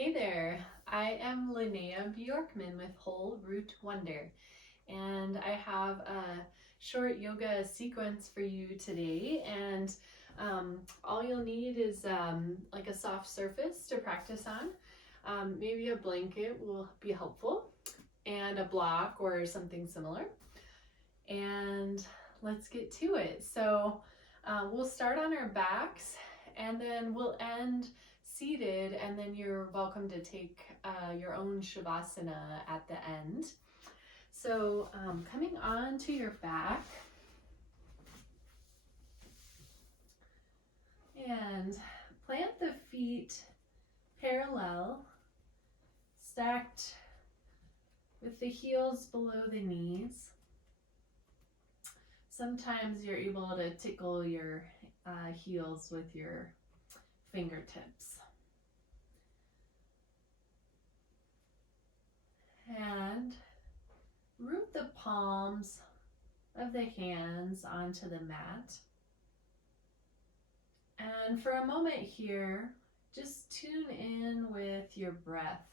Hey there, I am Linnea Bjorkman with Whole Root Wonder, and I have a short yoga sequence for you today. And all you'll need is like a soft surface to practice on. Maybe a blanket will be helpful, and a block or something similar. And let's get to it. So we'll start on our backs, and then we'll end seated, and then you're welcome to take your own Shavasana at the end. So coming on to your back, and plant the feet parallel, stacked with the heels below the knees. Sometimes you're able to tickle your heels with your fingertips. And root the palms of the hands onto the mat. And for a moment here, just tune in with your breath.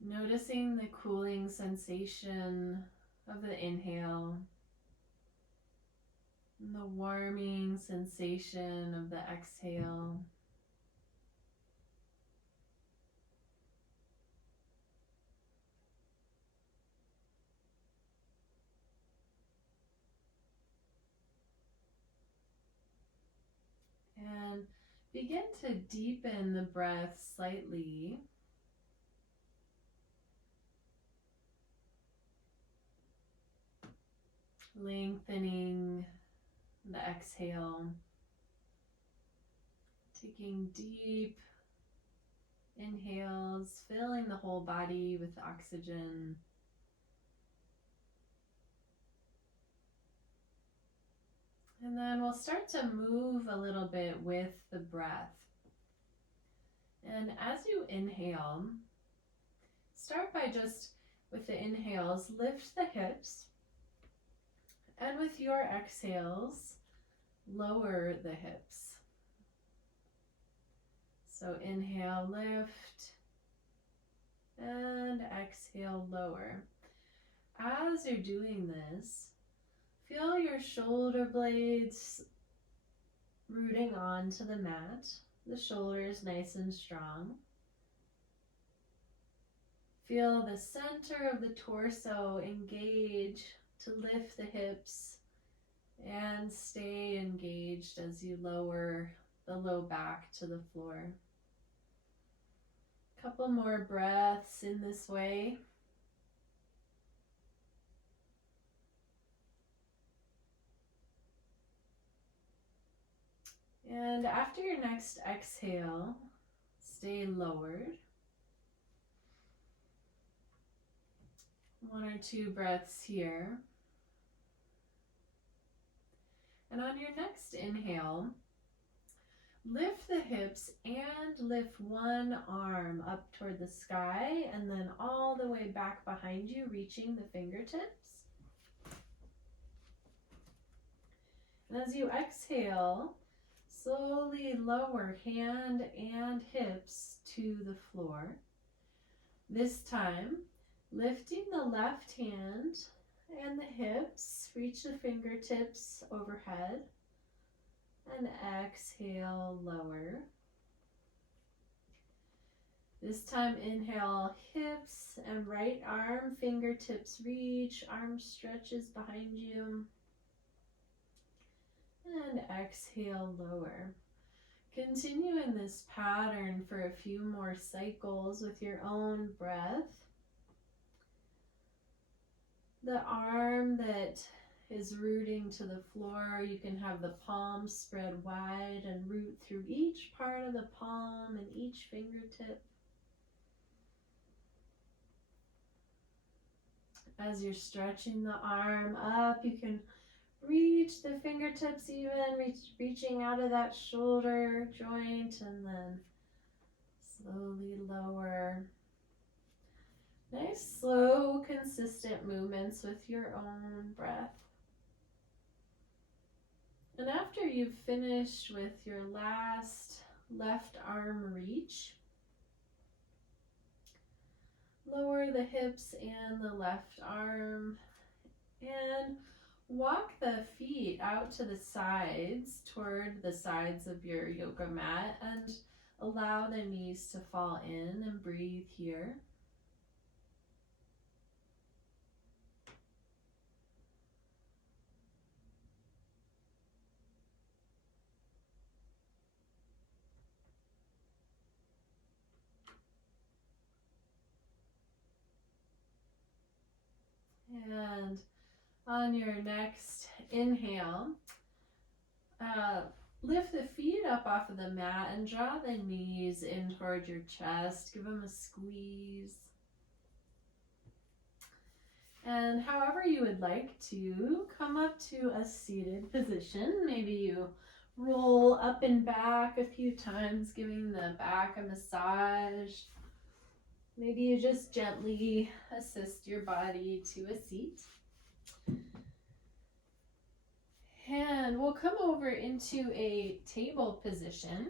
Noticing the cooling sensation of the inhale and the warming sensation of the exhale. And begin to deepen the breath slightly. Lengthening the exhale. Taking deep inhales, filling the whole body with oxygen. And then we'll start to move a little bit with the breath. And as you inhale, start by just, with the inhales, lift the hips. And with your exhales, lower the hips. So inhale, lift, and exhale, lower. As you're doing this, feel your shoulder blades rooting onto the mat, the shoulders nice and strong. Feel the center of the torso engage to lift the hips and stay engaged as you lower the low back to the floor. Couple more breaths in this way. And after your next exhale, stay lowered. 1 or 2 breaths here. And on your next inhale, lift the hips and lift one arm up toward the sky and then all the way back behind you, reaching the fingertips. And as you exhale, slowly lower hand and hips to the floor. This time, lifting the left hand and the hips, reach the fingertips overhead, and exhale, lower. This time, inhale, hips and right arm, fingertips reach, arm stretches behind you. And exhale, lower. Continue in this pattern for a few more cycles with your own breath. The arm that is rooting to the floor, you can have the palms spread wide and root through each part of the palm and each fingertip. As you're stretching the arm up, you can reach the fingertips even, reaching out of that shoulder joint, and then slowly lower. Nice, slow, consistent movements with your own breath. And after you've finished with your last left arm reach, lower the hips and the left arm and walk the feet out to the sides, toward the sides of your yoga mat, and allow the knees to fall in and breathe here. And on your next inhale, lift the feet up off of the mat and draw the knees in toward your chest. Give them a squeeze. And however you would like to, come up to a seated position. Maybe you roll up and back a few times, giving the back a massage. Maybe you just gently assist your body to a seat. And we'll come over into a table position,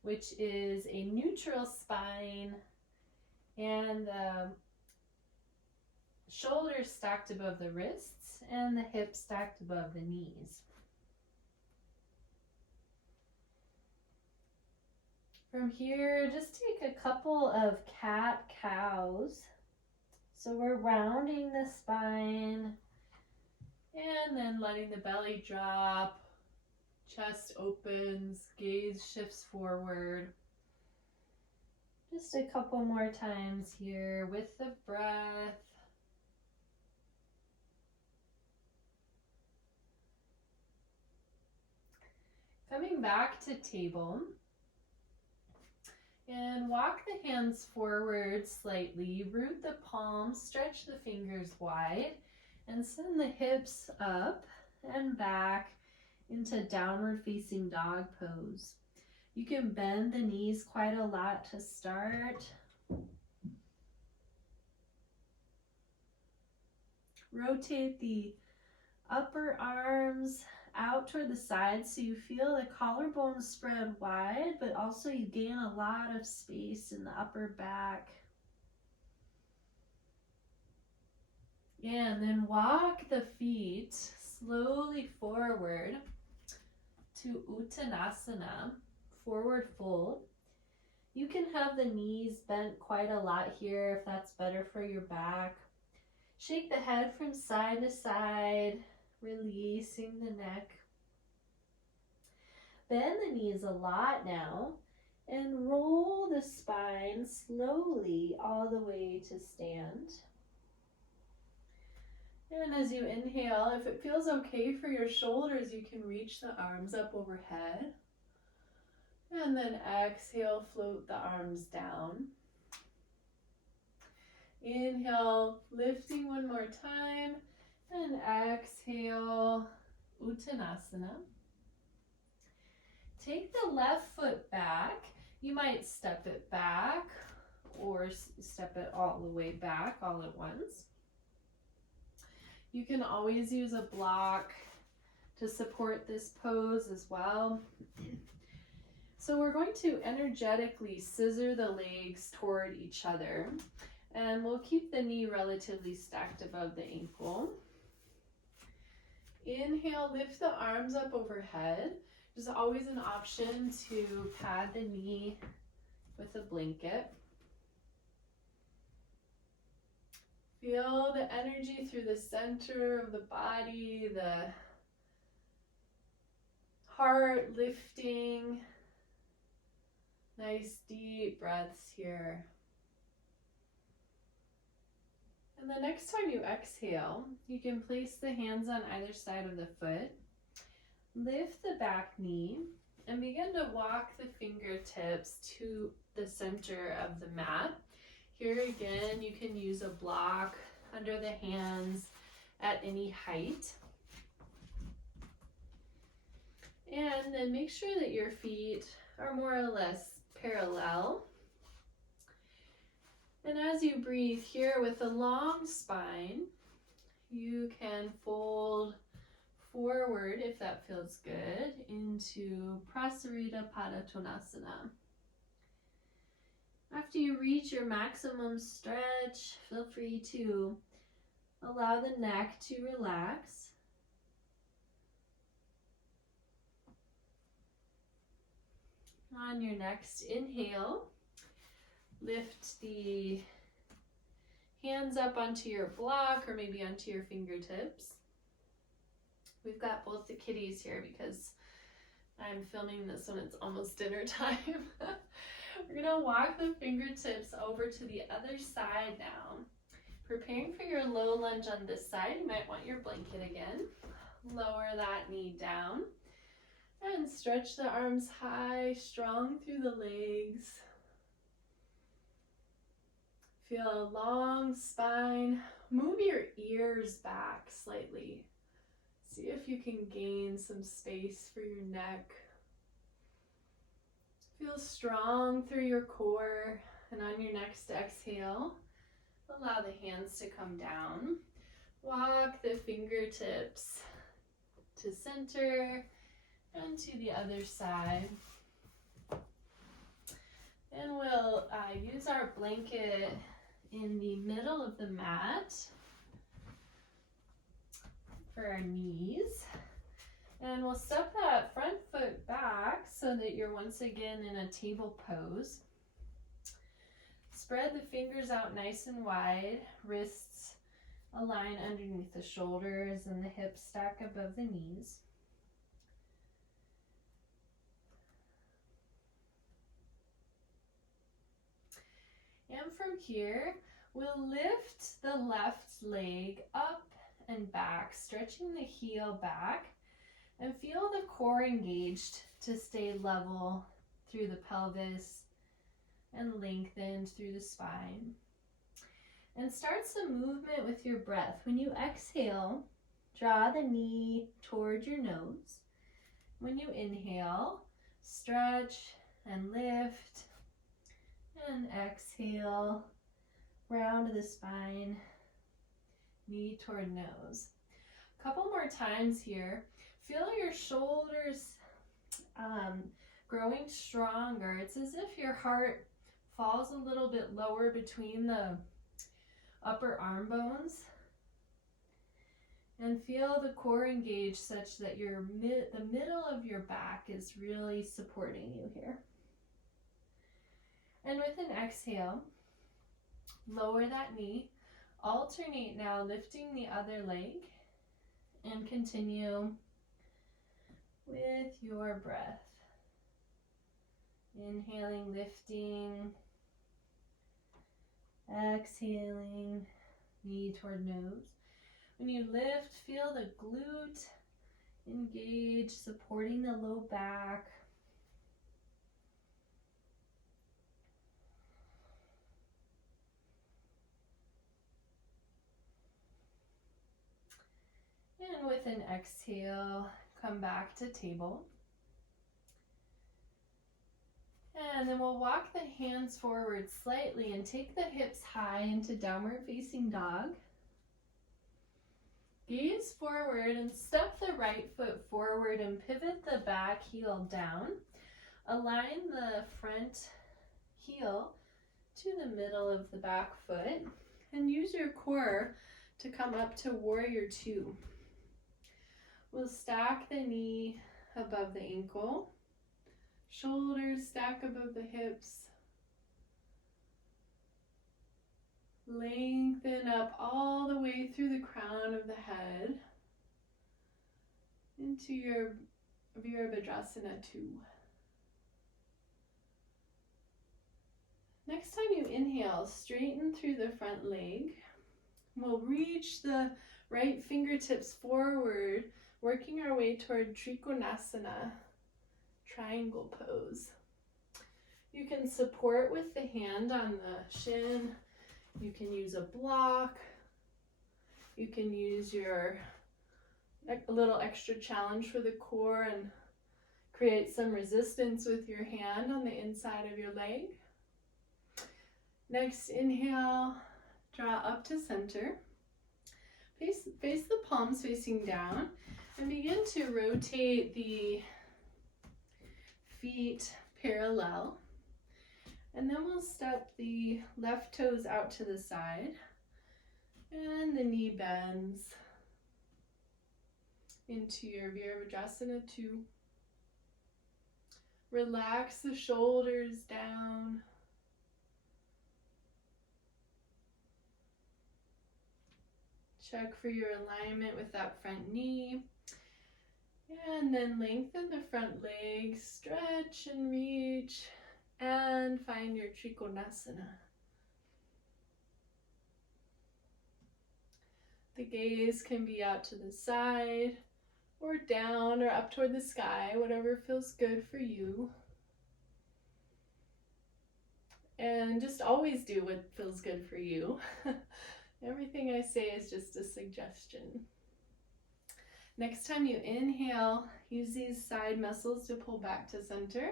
which is a neutral spine and the shoulders stacked above the wrists and the hips stacked above the knees. From here, just take a couple of cat-cows. So we're rounding the spine and then letting the belly drop, chest opens, gaze shifts forward. Just a couple more times here with the breath. Coming back to table. And walk the hands forward slightly, root the palms, stretch the fingers wide, and send the hips up and back into downward facing dog pose. You can bend the knees quite a lot to start. Rotate the upper arms out toward the side so you feel the collarbones spread wide, but also you gain a lot of space in the upper back. And then walk the feet slowly forward to Uttanasana, forward fold. You can have the knees bent quite a lot here if that's better for your back. Shake the head from side to side, releasing the neck. Bend the knees a lot now and roll the spine slowly all the way to stand. And as you inhale, if it feels okay for your shoulders, you can reach the arms up overhead. And then exhale, float the arms down. Inhale, lifting one more time. And exhale, Uttanasana. Take the left foot back. You might step it back or step it all the way back all at once. You can always use a block to support this pose as well. So we're going to energetically scissor the legs toward each other, and we'll keep the knee relatively stacked above the ankle. Inhale, lift the arms up overhead. There's always an option to pad the knee with a blanket. Feel the energy through the center of the body, the heart lifting. Nice deep breaths here. And the next time you exhale, you can place the hands on either side of the foot. Lift the back knee and begin to walk the fingertips to the center of the mat. Here again, you can use a block under the hands at any height. And then make sure that your feet are more or less parallel. And as you breathe here with a long spine, you can fold forward, if that feels good, into Prasarita Padottanasana. After you reach your maximum stretch, feel free to allow the neck to relax. On your next inhale, lift the hands up onto your block or maybe onto your fingertips. We've got both the kitties here because I'm filming this when it's almost dinner time. We're gonna walk the fingertips over to the other side now. Preparing for your low lunge on this side, you might want your blanket again. Lower that knee down and stretch the arms high, strong through the legs. Feel a long spine. Move your ears back slightly. See if you can gain some space for your neck. Feel strong through your core. And on your next exhale, allow the hands to come down. Walk the fingertips to center and to the other side. And we'll use our blanket in the middle of the mat for our knees. And we'll step that front foot back so that you're once again in a table pose. Spread the fingers out nice and wide, wrists align underneath the shoulders and the hips stack above the knees. And from here, we'll lift the left leg up and back, stretching the heel back, and feel the core engaged to stay level through the pelvis and lengthened through the spine. And start some movement with your breath. When you exhale, draw the knee toward your nose. When you inhale, stretch and lift. And exhale, round the spine, knee toward nose. A couple more times here. Feel your shoulders growing stronger. It's as if your heart falls a little bit lower between the upper arm bones. And feel the core engaged such that the middle of your back is really supporting you here. And with an exhale, lower that knee. Alternate now, lifting the other leg, and continue with your breath. Inhaling, lifting, exhaling, knee toward nose. When you lift, feel the glute engage, supporting the low back. And with an exhale, come back to table. And then we'll walk the hands forward slightly and take the hips high into downward facing dog. Gaze forward and step the right foot forward and pivot the back heel down. Align the front heel to the middle of the back foot and use your core to come up to warrior two. We'll stack the knee above the ankle, shoulders stack above the hips. Lengthen up all the way through the crown of the head into your Virabhadrasana 2. Next time you inhale, straighten through the front leg. We'll reach the right fingertips forward, working our way toward Trikonasana, triangle pose. You can support with the hand on the shin. You can use a block. You can use a little extra challenge for the core and create some resistance with your hand on the inside of your leg. Next, inhale, draw up to center. Face the palms facing down. And begin to rotate the feet parallel. And then we'll step the left toes out to the side. And the knee bends into your Virabhadrasana 2. Relax the shoulders down. Check for your alignment with that front knee. And then lengthen the front legs, stretch and reach, and find your Trikonasana. The gaze can be out to the side, or down, or up toward the sky, whatever feels good for you. And just always do what feels good for you. Everything I say is just a suggestion. Next time you inhale, use these side muscles to pull back to center.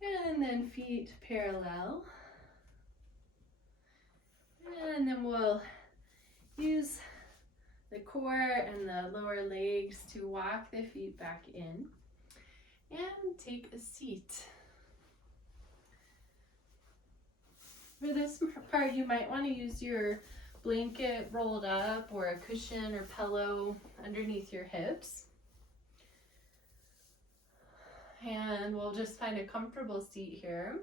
And then feet parallel. And then we'll use the core and the lower legs to walk the feet back in. And take a seat. For this part, you might want to use your blanket rolled up or a cushion or pillow underneath your hips. And we'll just find a comfortable seat here.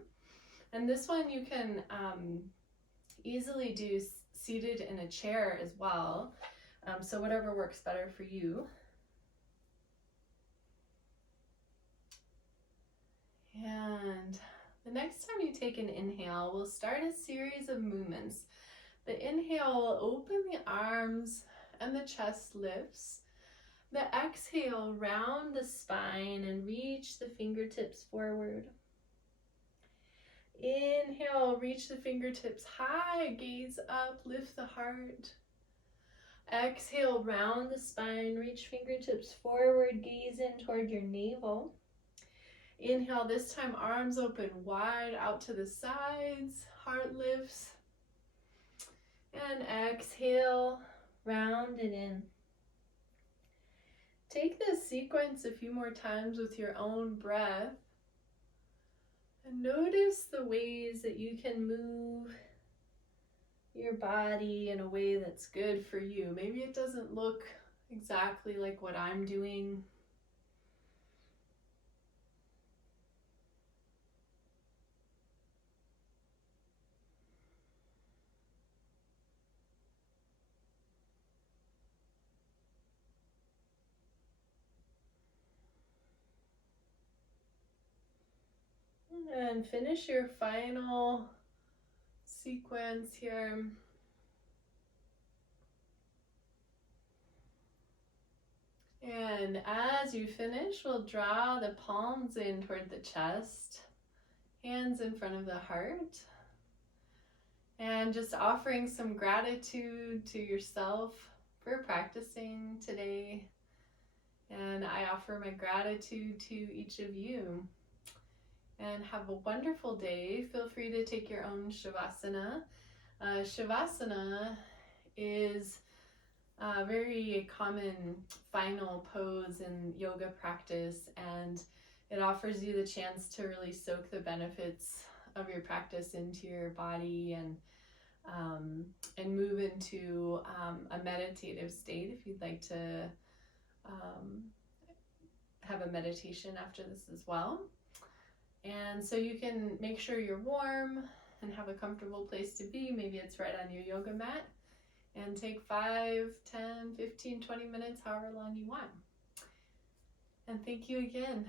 And this one you can easily do seated in a chair as well. So whatever works better for you. And the next time you take an inhale, we'll start a series of movements. The inhale will open the arms and the chest lifts. The exhale, round the spine and reach the fingertips forward. Inhale, reach the fingertips high, gaze up, lift the heart. Exhale, round the spine, reach fingertips forward, gaze in toward your navel. Inhale, this time arms open wide out to the sides, heart lifts. And exhale, round it in. Take this sequence a few more times with your own breath. And notice the ways that you can move your body in a way that's good for you. Maybe it doesn't look exactly like what I'm doing. And finish your final sequence here. And as you finish, we'll draw the palms in toward the chest, hands in front of the heart, and just offering some gratitude to yourself for practicing today. And I offer my gratitude to each of you. And have a wonderful day. Feel free to take your own Shavasana. Shavasana is a very common final pose in yoga practice, and it offers you the chance to really soak the benefits of your practice into your body and move into a meditative state if you'd like to have a meditation after this as well. And so you can make sure you're warm and have a comfortable place to be. Maybe it's right on your yoga mat. And take 5, 10, 15, 20 minutes, however long you want. And thank you again.